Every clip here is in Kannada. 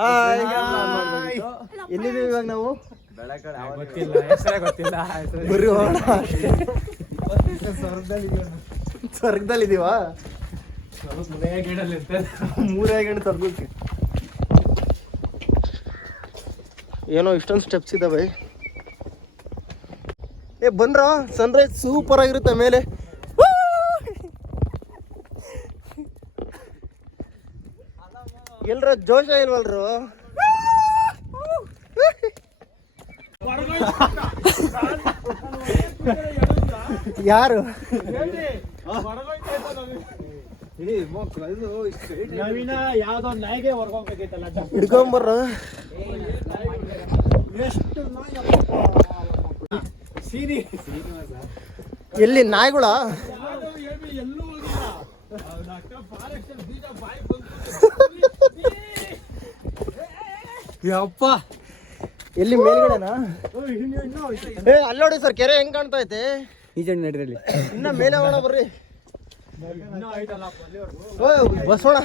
ಹಾಯ್. ಎಲ್ಲಿದ್ದೀವಿ ಇವಾಗ ನಾವು? ಗೊತ್ತಿಲ್ಲ, ಹೆಸರೇ ಗೊತ್ತಿಲ್ಲ. ಬರೀ ಹೋಗೋಣ. ಸ್ವರ್ಗದಲ್ಲಿದ್ದೀವಾ? ಮೂರೇ ಗಂಟೆ ಸ್ವರ್ಗಕ್ಕೆ. ಏನೋ ಇಷ್ಟೊಂದು ಸ್ಟೆಪ್ಸ್ ಇದಾವೆ. ಬಂದ್ರ ಸನ್ರೈಸ್ ಸೂಪರ್ ಆಗಿರುತ್ತೆ ಮೇಲೆ. ಎಲ್ರ ಜೋಶ ಇಲ್ವಲ್ರು? ಯಾರು ಯಾವ್ದೋ ನಾಯಿಗೆ ಹೊರ್ಕೊಂಡ್ಬೇಕೈತಲ್ಲ, ಹಿಡ್ಕೊಂಬರ್ರ. ಎಲ್ಲಿ ನಾಯಿಗಳ? ಯಪ್ಪ, ಎಲ್ಲಿ ಮೇಲ್ಗಡೆನಾ? ಅಲ್ಲೋಡಿ ಸರ್, ಕೆರೆ ಹೆಂಗ್ ಕಾಣ್ತಾ ಐತೆ? ಈಜಂಡ್ ನಡಿರಲ್ಲಿ ಇನ್ನ ಮೇಲೆ ಹೋಗೋಣ ಬರ್ರಿ. ಬಸೋಣ.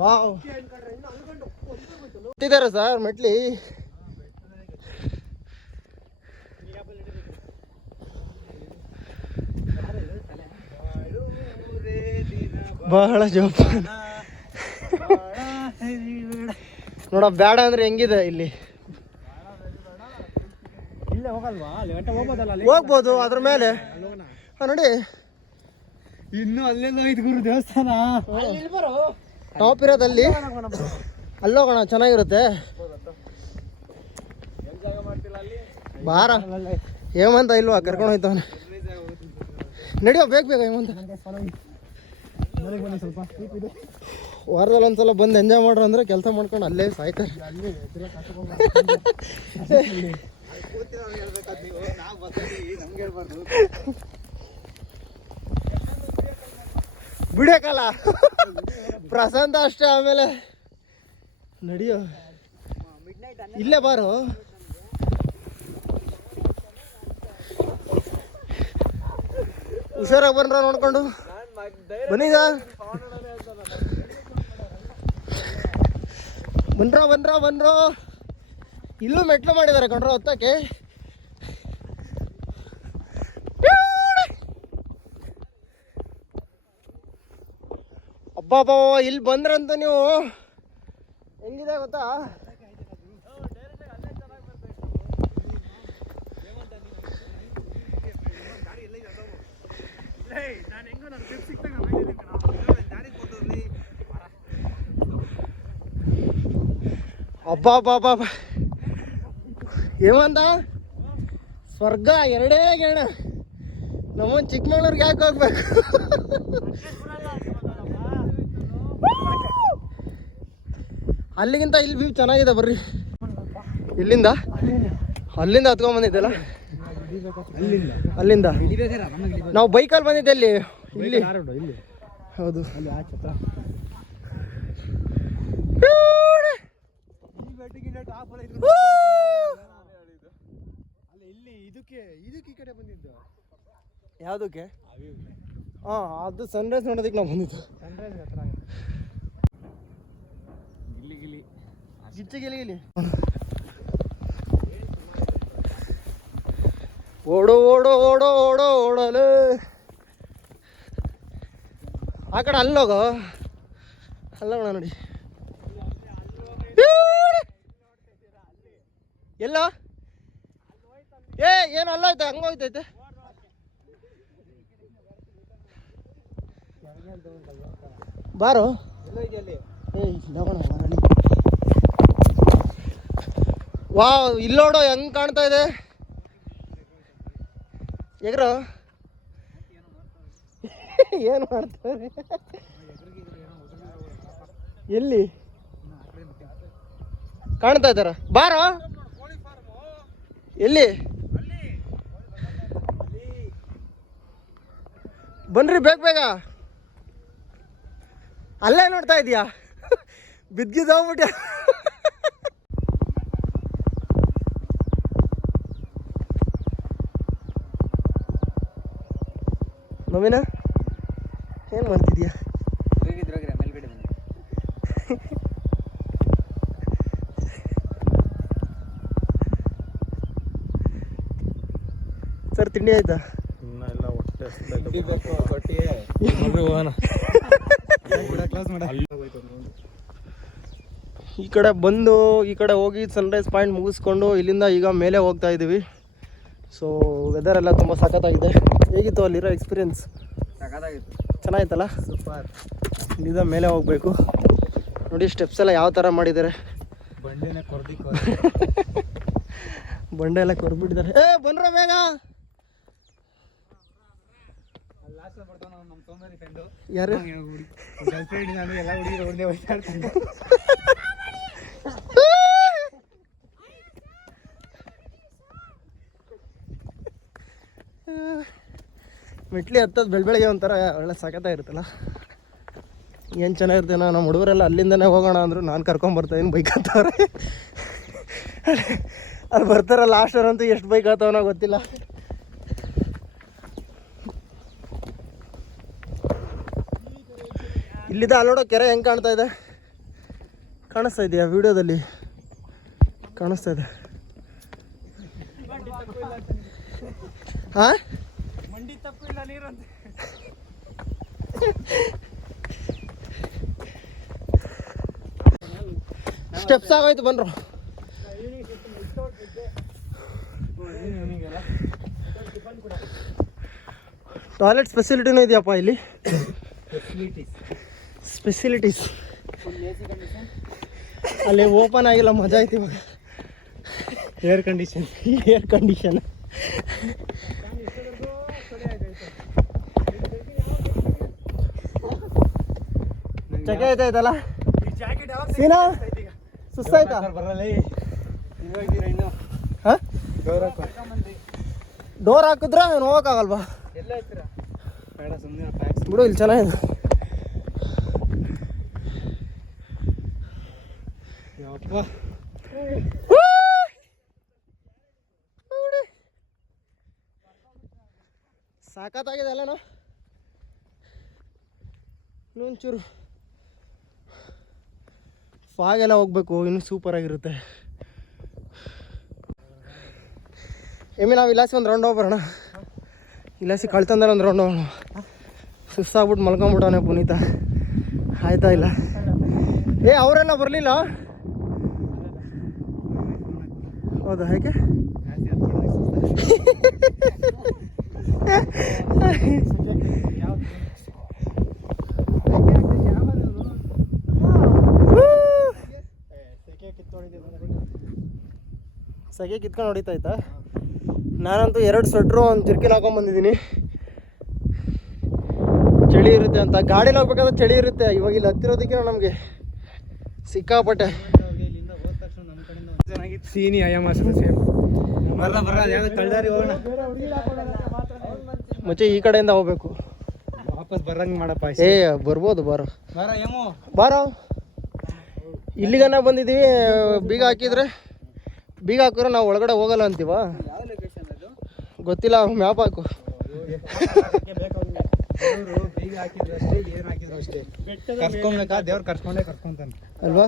ವಾವ್, ಗೊತ್ತಿದ್ದಾರೆ ಸರ್ ಮೆಟ್ಲಿ. ಬಹಳ ಜೋಪಾನ ನೋಡ. ಬೇಡ ಅಂದ್ರೆ ಹೆಂಗಿದೆ ಇಲ್ಲಿ? ಇಲ್ಲೇ ಹೋಗಲ್ವಾ? ಹೋಗ್ಬೋದು ಅದ್ರ ಮೇಲೆ. ನೋಡಿ, ಇನ್ನು ಅಲ್ಲೆಲ್ಲ ಐದು ಗುರು ದೇವಸ್ಥಾನ ಟಾಪ್ ಇರೋದಲ್ಲಿ. ಅಲ್ಲೋಗೋಣ, ಚೆನ್ನಾಗಿರುತ್ತೆ. ಬಾರ. ಹೇಮಂತ ಇಲ್ವಾ? ಕರ್ಕೊಂಡು ಹೋಯ್ತವನೆ. ನಡಿಯೋ, ಬೇಗ ಹೇಮಂತ. ವಾರದಲ್ಲಿ ಒಂದ್ಸಲ ಬಂದು ಎಂಜಾಯ್ ಮಾಡ್ರ ಅಂದ್ರೆ ಕೆಲಸ ಮಾಡ್ಕೊಂಡು ಅಲ್ಲೇ ಸಾಯ್ತಾರೆ. ಬಿಡಕಲ್ಲ ಪ್ರಶಾಂತ ಅಷ್ಟೇ. ಆಮೇಲೆ ನಡಿಯೋ, ಇಲ್ಲೇ ಬಾರು. ಹುಷಾರಾಗಿ ಬನ್ರ ನೋಡ್ಕೊಂಡು ಬನ್ನಿ ಸರ್. ಬನ್ರೋ. ಇಲ್ಲೂ ಮೆಟ್ಲು ಮಾಡಿದ್ದಾರೆ ಕಣ್ರೋ ಹೊತ್ತಕ್ಕೆ. ಅಬ್ಬಾ, ಇಲ್ಲಿ ಬಂದ್ರಂತ ನೀವು. ಹೆಂಗಿದೆ ಗೊತ್ತಾ? ಅಬ್ಬಾ, ಹೇಮಂತ ಸ್ವರ್ಗ ಎರಡೇ ಗೆಣ. ನಮ್ಮೊಂದು ಚಿಕ್ಕಮಗಳೂರಿಗೆ ಯಾಕೆ ಹೋಗ್ಬೇಕು? ಅಲ್ಲಿಗಿಂತ ಇಲ್ಲಿ ವ್ಯೂ ಚೆನ್ನಾಗಿದೆ ಬರ್ರಿ. ಇಲ್ಲಿಂದ ಹತ್ಕೊಂಡ್ ಬಂದಿದ್ದಲ್ಲ, ಅಲ್ಲಿಂದ ನಾವು ಬೈಕಲ್ಲಿ ಬಂದಿದ್ದೆ. ಇಲ್ಲಿ ಹೌದು. ಯಾವುದಕ್ಕೆ? ಅದು ಸನ್ರೈಸ್ ನೋಡೋದಕ್ಕೆ ನಾವು ಬಂದಿದ್ದು. ಗಿಲಿ ಓಡೋಡಲು. ಆ ಕಡೆ ಅಲ್ಲೋಗೋ, ಅಲ್ಲೋಗೋಣ ನೋಡಿ. ಎಲ್ಲ ಏನು ಅಲ್ಲೋಯ್ತ? ಹಂಗೋಯ್ತೈತೆ. ಬಾರೋ. ವಾವ್, ಇಲ್ಲೋಡೋ ಹೆಂಗ್ ಕಾಣ್ತಾ ಇದೆ. ಎಗ್ರೋ ಏನು ಮಾಡ್ತಾರೆ? ಎಲ್ಲಿ ಕಾಣ್ತಾ ಇದ್ದಾರ? ಬಾರೋ. ಎಲ್ಲಿ? ಬನ್ರಿ ಬೇಗ. ಅಲ್ಲೇ ನೋಡ್ತಾ ಇದೀಯಾ? ಬಿದ್ದಿದ್ದೋಗ್ಬಿಟ್ಟ. ನವೀನ ಏನು ಮಾಡ್ತಿದ್ಯಾ? ಏನಾರು ತಿಂಡಿ ಆಯ್ತಾ? ಇಲ್ಲ ಹೊಟ್ಟೆ ಈ ಕಡೆ ಬಂದು ಈ ಕಡೆ ಹೋಗಿ ಸನ್ರೈಸ್ ಪಾಯಿಂಟ್ ಮುಗಿಸ್ಕೊಂಡು ಇಲ್ಲಿಂದ ಈಗ ಮೇಲೆ ಹೋಗ್ತಾ ಇದ್ದೀವಿ. ಸೊ ವೆದರ್ ಎಲ್ಲ ತುಂಬ ಸಖತ್ತಾಗಿದೆ. ಹೇಗಿತ್ತು ಅಲ್ಲಿರೋ ಎಕ್ಸ್ಪೀರಿಯನ್ಸ್? ಚೆನ್ನಾಗಿತ್ತಲ್ಲ? ಸೂಪರ್. ಇಲ್ಲಿಂದ ಮೇಲೆ ಹೋಗಬೇಕು. ನೋಡಿ ಸ್ಟೆಪ್ಸ್ ಎಲ್ಲ ಯಾವ ಥರ ಮಾಡಿದ್ದಾರೆ. ಬಂಡೆ ಎಲ್ಲ ಕೊರ್ಬಿಟ್ಟಿದ್ದಾರೆ. ಬನ್ರ ಬೇಗ. ಯಾರು? ಮೆಟ್ಲಿ ಹತ್ತದ ಬೆಳಗ್ಗೆ ಒಂಥರ ಒಳ್ಳೆ ಸಖತ್ತಾಗಿರುತ್ತಲ್ಲ. ಏನು ಚೆನ್ನಾಗಿರ್ತೇನೋ. ನಮ್ಮ ಹುಡುಗರೆಲ್ಲ ಅಲ್ಲಿಂದನೇ ಹೋಗೋಣ ಅಂದರು. ನಾನು ಕರ್ಕೊಂಬರ್ತಾಯಿದ್ದೀನಿ. ಬೈಕ್ ಹತ್ತವ್ರೆ. ಅಲ್ಲಿ ಬರ್ತಾರ ಲಾಸ್ಟರಂತೂ ಎಷ್ಟು ಬೈಕ್ ಹತ್ತವನೋ ಗೊತ್ತಿಲ್ಲ. ಇಲ್ಲಿದ್ದ ಅಲ್ಲೋಡೋ ಕೆರೆ ಹೆಂಗೆ ಕಾಣ್ತಾ ಇದೆ? ಕಾಣಿಸ್ತಾ ಇದೆಯಾ? ವಿಡಿಯೋದಲ್ಲಿ ಕಾಣಿಸ್ತಾ ಇದೆ. ಹಾಂ, ಸ್ಟೆಪ್ಸ್ ಆಗೋಯ್ತು ಬನ್ರು. ಟಾಯ್ಲೆಟ್ ಫೆಸಿಲಿಟಿನೂ ಇದೆಯಪ್ಪ ಇಲ್ಲಿ. ಸ್ಪೆಸಿಲಿಟೀಸ್ ಅಲ್ಲಿ ಓಪನ್ ಆಗಿಲ್ಲ. ಮಜಾ ಐತಿ ಇವಾಗ. ಏರ್ ಕಂಡೀಷನ್ ಚಕ ಆಯ್ತಾಯ್ತಲ್ಲ. ಸೀನಾ ಸುಸ್ತಾಯ್ತಾ? ಹಾಂ, ಡೋರ್ ಹಾಕಿದ್ರೆ ಏನು ಹೋಗೋಕ್ಕಾಗಲ್ವಾ? ಬಿಡು, ಇಲ್ಲಿ ಚೆನ್ನಾಗಿದೆ. ಸಾಕತ್ತಾಗಿದೆ ಅಲ್ಲನೋ. ಇನ್ನೊಂಚೂರು ಫಾಗೆಲ್ಲ ಹೋಗ್ಬೇಕು, ಇನ್ನೂ ಸೂಪರಾಗಿರುತ್ತೆ. ನಾವು ಇಲಾಸಿ ಒಂದು ರೌಂಡ್ ಹೋಗ್ಬರೋಣ. ಇಲಾಸಿ ಕಳ್ತಂದ್ರೆ ಒಂದು ರೌಂಡ್ ಹೋಗೋಣ. ಸುಸ್ತಾಗ್ಬಿಟ್ಟು ಮಲ್ಕೊಂಬಿಟ್ಟವನೇ ಪುನೀತ. ಆಯ್ತಾ ಇಲ್ಲ? ಅವರೆಲ್ಲ ಬರಲಿಲ್ಲ. ಹೌದಾ? ಹೇಗೆ? ಸೆಗೆ ಕಿತ್ಕೊಂಡು ಹೊಡಿತಾಯ್ತಾ? ನಾನಂತೂ 2 ಸ್ವೆಟ್ರು ಒಂದು ಜರ್ಕಿನ್ ಹಾಕೊಂಡ್ಬಂದಿದ್ದೀನಿ. ಚಳಿ ಇರುತ್ತೆ ಅಂತ. ಗಾಡೀಲಿ ಹೋಗ್ಬೇಕಾದ್ರೆ ಚಳಿ ಇರುತ್ತೆ. ಇವಾಗ ಇಲ್ಲಿ ಹತ್ತಿರೋದಕ್ಕೆ ನಮಗೆ ಸಿಕ್ಕಾಪಟ್ಟೆ. ಸೀನಿ ಮಚ್ಚೆ ಈ ಕಡೆಯಿಂದ ಹೋಗ್ಬೇಕು. ವಾಪಸ್ ಬರಂಗ್ ಮಾಡಪ್ಪ. ಬರ್ಬೋದು. ಬಾರೋ. ಇಲ್ಲಿಗನ ಬಂದಿದ್ದೀವಿ. ಬೀಗ ಹಾಕಿದ್ರೆ ನಾವು ಒಳಗಡೆ ಹೋಗಲ್ಲ ಅಂತೀವ? ಗೊತ್ತಿಲ್ಲ. ಮ್ಯಾಪ್ ಹಾಕು. ದೇವ್ರು ಕರ್ಕೊಂತಾನೆ ಅಲ್ವಾ?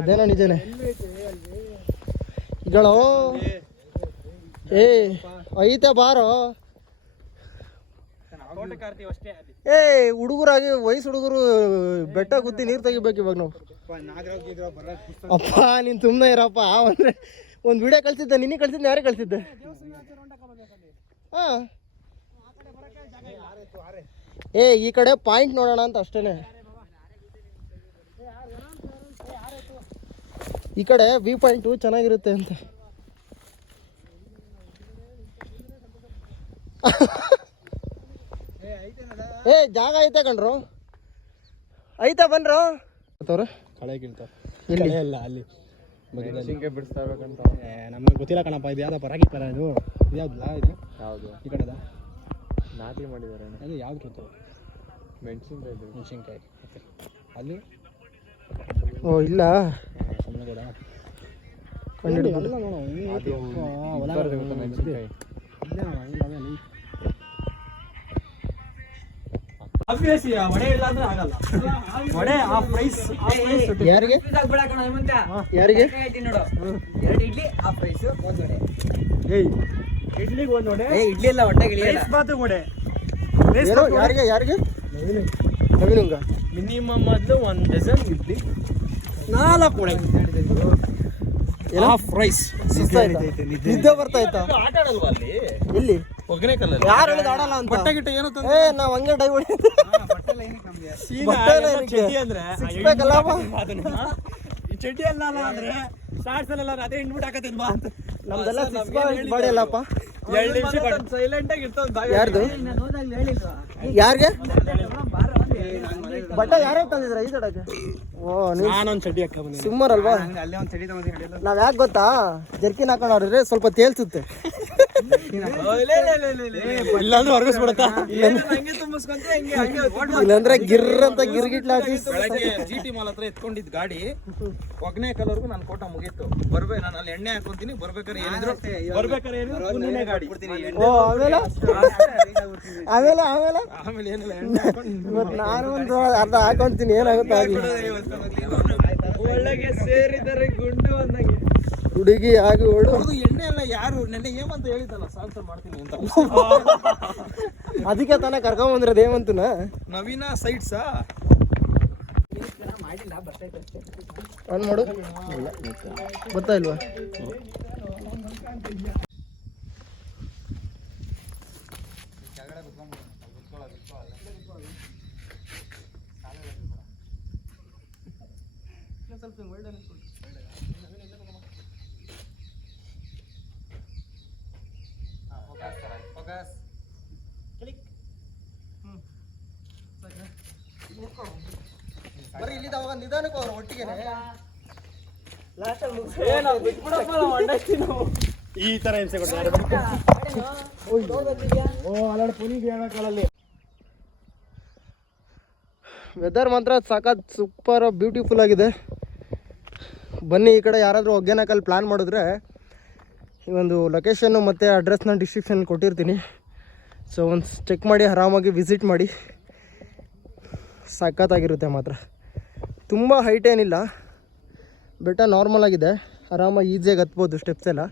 ಅದೇನೋ ನಿಜನೇ. ಈಗಳು ಐತೆ ಬಾರೋ. ಹುಡುಗರಾಗಿ ಹುಡುಗರು ಬೆಟ್ಟ ಗುದ್ದಿ ನೀರು ತೆಗಿಬೇಕು ಇವಾಗ ನಾವು. ಅಪ್ಪ ನೀನು ಸುಮ್ಮನೆ ಇರಪ್ಪ. ಅಂದ್ರೆ ಒಂದು ವಿಡಿಯೋ ಕಳ್ಸಿದ್ದೆ. ನಿನ್ನೆ ಕಳ್ಸಿದ್ದೆ? ಯಾರೇ ಕಳ್ಸಿದ್ದೆ? ಹಾಂ, ಈ ಕಡೆ ಪಾಯಿಂಟ್ ನೋಡೋಣ ಅಂತ ಅಷ್ಟೇನೆ. ಈ ಕಡೆ ವ್ಯೂ ಪಾಯಿಂಟು ಚೆನ್ನಾಗಿರುತ್ತೆ ಅಂತ. ಜಾಗ ಐತೆ ಕಣ್ರು. ಐತಾ ಬನ್ರು. ಕಳೆಗಿಂತ ಇಲ್ಲಿ ಅಲ್ಲ, ಅಲ್ಲಿ ಬಿಡಿಸ್ತಾ ಇರ್ಬೇಕಂತ. ನಮಗೆ ಗೊತ್ತಿಲ್ಲ ಕಣಪ್ಪ. ಇದು ಯಾವ್ದಪ್ಪ? ರಾಗಿ ಪರ ಇದು ಯಾವ್ದಲ್ಲ? ಇದು ಯಾವುದು? ಈ ಕಡೆದ ನಾಟಿ ಮಾಡಿದ್ದಾರೆ. ಅದು ಯಾವ್ದು ಗೊತ್ತು? ಮೆಣಸಿನ್ಕಾಯಿ. ಅಲ್ಲಿ ಇಲ್ಲ ಯಾರಿಗೆ ಇಡ್ಲಿಗೆ ಒಂದು ವಡೆ, ಇಡ್ಲಿ ಎಲ್ಲ ಹೊಟ್ಟೆಗೆ ಇಳಿಯಲ್ಲ. ರೈಸ್ ಬಾತು ವಡೆ. ಏನೋ ಯಾರಿಗೆ ನವೀನಂಗ ಮಿನಿಮಮ್ ಆದ್ರೂ 1 dozen idli, 4 vada, half rice. ನಿದ್ದೆ ಬರ್ತಾ ಇತ್ತಾ? ಆಟ ಆಡಲ್ವಾ ಅಲ್ಲಿ ಎಲ್ಲಿ? ಒಗ್ಗನೆ ಕಲ್ಲಲ್ಲಿ ಯಾರು ಹೇಳಿದ ಆಡಲ್ಲ ಅಂತ? ಬಟ್ಟೆ ಗಿಟ್ಟೆ ಏನೋ ತಂದು ನಾವ್ ಹಂಗೆ ಡೈ ಹೊಡಿ ಚಡ್ಡಿ ಅಂದ್ರೆ ಈ ಚಡ್ಡಿ ಎಲ್ಲ ಅಂದ್ರೆ ಶಾರ್ಟ್ಸ್ ಅಲ್ಲ ಅದೇ ಹಿಂಡ್ಬಿಟ್ಟು ಹಾಕತ್ತೀನಿ ಬಾ ಅಂತ. ನಮ್ದೆಲ್ಲ ಬಾಡಿ ಅಲ್ಲಪ್ಪ. 2 ನಿಮಿಷ ಸೈಲೆಂಟ್ ಆಗಿ ಇರ್ತಾವ. ಯಾರ್ದು? ಯಾರಿಗೆ ಬಟ್ಟೆ ಯಾರೇ ತಂದಿದ್ರ ಈ ತಡಕ್ಕೆ? ಓ ನೀವು ನಾನೊಂದು ಚಡ್ಡಿ ಹಾಕ ಬಂದಿನಿ. ಸುಮ್ಮರ್ ಅಲ್ವಾ? ಅಲ್ಲೇ ಒಂದು ಚಡಿ ತಗೊಂಡು ನಾವ್ ಯಾಕೆ ಗೊತ್ತಾ, ಜರ್ಕಿನ್ ಹಾಕೊಂಡ್ರೆ ಸ್ವಲ್ಪ ತೇಲ್ಸುತ್ತೆ. ಇಲ್ಲಾಂದ್ರೆ ಹೊರಗಿಸ್ಬಿಡತ್ತಾ? ಇಲ್ಲಾಂದ್ರೆ ಗಿರ್ರ ಅಂತ ಗಿರ್ಗಿಟ್ಲಾಕಿ ಜಿಟಿ ಮಾಲ್ ಹತ್ರ ಎತ್ಕೊಂಡಿದ್ ಗಾಡಿ ಒಗ್ನೆ ಕಲರ್ಗೂ ನಾನು ಕೋಟ ಮುಗೀತು. ನಾನು ಅಲ್ಲಿ ಎಣ್ಣೆ ಹಾಕೊಂತೀನಿ, ಬರ್ಬೇಕಾದ್ರೆ ಏನಿದ್ರು ಮುಂದಿನ ಗಾಡಿ. ಓ ಆಮೇಲೆ ಆಮೇಲೆ ಏನಿಲ್ಲ ಎಣ್ಣೆ ಹಾಕೊಂಡು ಇವತ್ತು ನಾನು ಒಂದು ಅರ್ಧ ಹಾಕೊಂತೀನಿ, ಏನಾಗುತ್ತೆ ಆಗ್ಲಿ. ಒಳ್ಳೆಗೆ ಸೇರಿದರೆ ಗುಂಡು ಅಂದಂಗೆ. ಹುಡುಗಿ ಆಗಿ ಓಡು. ಅದು ಎಣ್ಣೆ ಎಲ್ಲ ಯಾರು ನೆನ್ನೆ ಏಮಂತ ಹೇಳಿದ್ದಲ್ಲ ಸಾಲ್ಸ ಮಾಡ್ತೀನಿ ಅಂತ. ಅದಕ್ಕೆ ತಾನೇ ಕರ್ಕೊಂಡ್ ಬಂದಿರೋದು ಹೇಮಂತನ. ನವೀನ ಸೈಡ್ಸಾ ಆನ್ ಮಾಡು. ಗೊತ್ತಾ ಇಲ್ವಾ? ಬರೀ ಇಲ್ಲಿದ್ದ ಅವಾಗ ನಿಧಾನಕ್ಕೆ ಅವ್ರ ಒಟ್ಟಿಗೆ ಈ ತರ ಹಿಂಸೆ ಕೊಡ್ತಾರೆ. ವೆದರ್ ಮಾತ್ರ ಸಾಕಾತ್ ಸೂಪರ್ ಬ್ಯೂಟಿಫುಲ್ ಆಗಿದೆ. ಬನ್ನಿ ಈ ಕಡೆ ಯಾರಾದರೂ ಒಗ್ಗೇನಕಲ್ಲಿ ಪ್ಲ್ಯಾನ್ ಮಾಡಿದ್ರೆ ಈ ಒಂದು ಲೊಕೇಶನ್ನು ಮತ್ತು ಅಡ್ರೆಸ್ನ ಡಿಸ್ಕ್ರಿಪ್ಷನ್ ಕೊಟ್ಟಿರ್ತೀನಿ. ಸೊ ಒಂದು ಚೆಕ್ ಮಾಡಿ ಆರಾಮಾಗಿ ವಿಸಿಟ್ ಮಾಡಿ. ಸಖತ್ತಾಗಿರುತ್ತೆ ಮಾತ್ರ. ತುಂಬ ಹೈಟ್ ಏನಿಲ್ಲ, ಬೆಟ್ಟ ನಾರ್ಮಲ್ ಆಗಿದೆ, ಆರಾಮಾಗಿ ಈಸಿಯಾಗಿ ಹತ್ಬೋದು ಸ್ಟೆಪ್ಸ್ ಎಲ್ಲ.